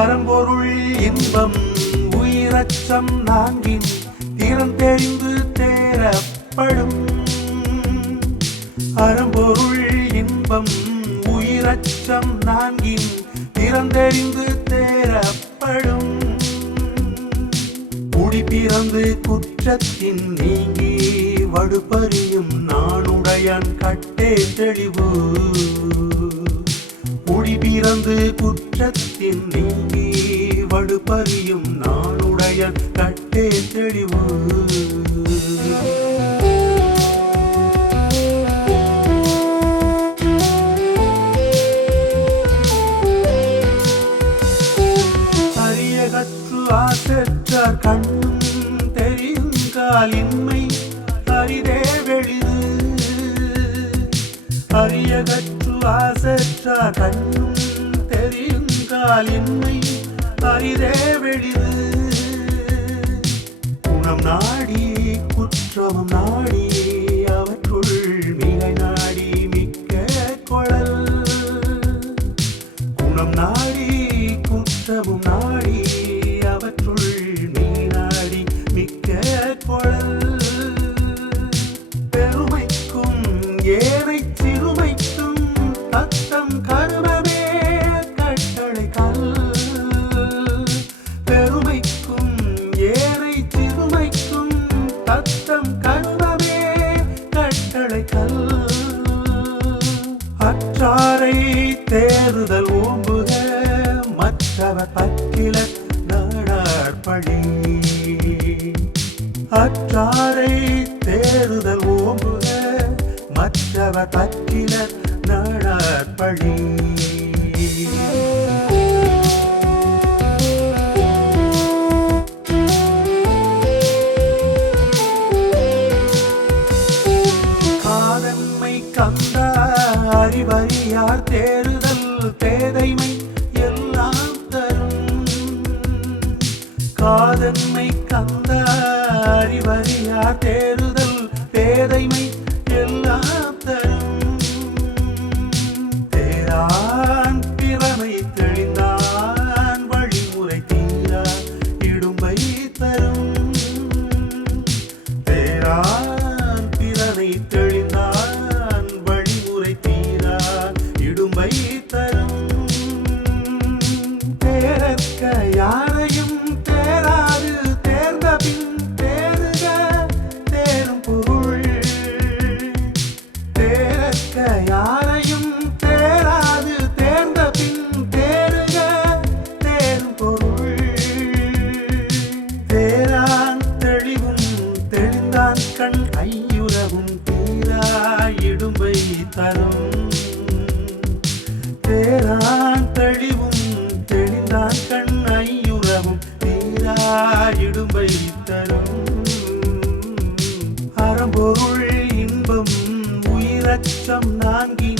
அறம்பொருள் இன்பம் உயிரச்சம் நான்கின் திறம் தெரிந்து தேரப்படும். அறம்பொருள் இன்பம் உயிரச்சம் நான்கின் திறம் தெரிந்து தேரப்படும். குடி பிறந்து குற்றத்தின் நீங்கி வடுப்பறியும் நானுடையான் கட்டே தெளிவு. குடி பிறந்து குற்றத்தின் நீங்கி வடுப்பறியும் நானுடையான் கட்டே தெளிவு. அரியகற்று ஆசற்றார் கண்ணும் தெரியுங்கால் இன்மை அரிதே வெளிது. அரியகற்று ஆசற்றார் கண்ணும் தெரியுங்கால் இன்மை அரிதே வெளிது. குணம் நாடி குற்றமும் நாடி அவற்றுள் மிகை நாடி மிக்க கொளல். குணம் நாடி குற்றமும் நாடி அவற்றுள் மிகை நாடி மிக்க கொளல். பெருமைக்கும் ஏனை சிறுமைக்கும் தத்தம் கருமமே கட்டளை கல். பெருமைக்கும் ஏனை சிறுமைக்கும் தத்தம் கருமமே கட்டளை கல். அற்றாரை தேறுதல் ஓம்புக மற்றவர் பற்றில நாடாற்பழி. அற்றாரை தேறுதல் ஓம்புக மற்றவர் பற்றில நாடாற்பழி. காதன்மை கந்த அறிவறியார் தேறுதல் பேதைமை எல்லாம் தரும். காதன்மை கந்த அறிவறியார் தேறுதல் பேதைமை எல்லாம் தரும். தேரான் பிறமை தெளிந்தான் வழிமுறை தீரா இடும்பை தரும். தேரான் பிறனை தெளிந்தான் வழிமுறை தீரா இடும்பை தரும். தேரற்க யாரையும் தேராது தேர்ந்த பின் தேறுக தேரும் பொருள். தேரற்க யாரையும் தேராது தேர்ந்த பின் தேறுக தேரும் பொருள். தேரான் தெளிவும் தெளிந்தான் கண் ஐயுறவும் தீரா இடும்பை தரும். தேரான் தெளிவும் தெளிந்தான் கண் ஐயுறவும் தீரா இடும்பை தரும். அறம்பொருள் இன்பம் உயிரச்சம் நான்கின்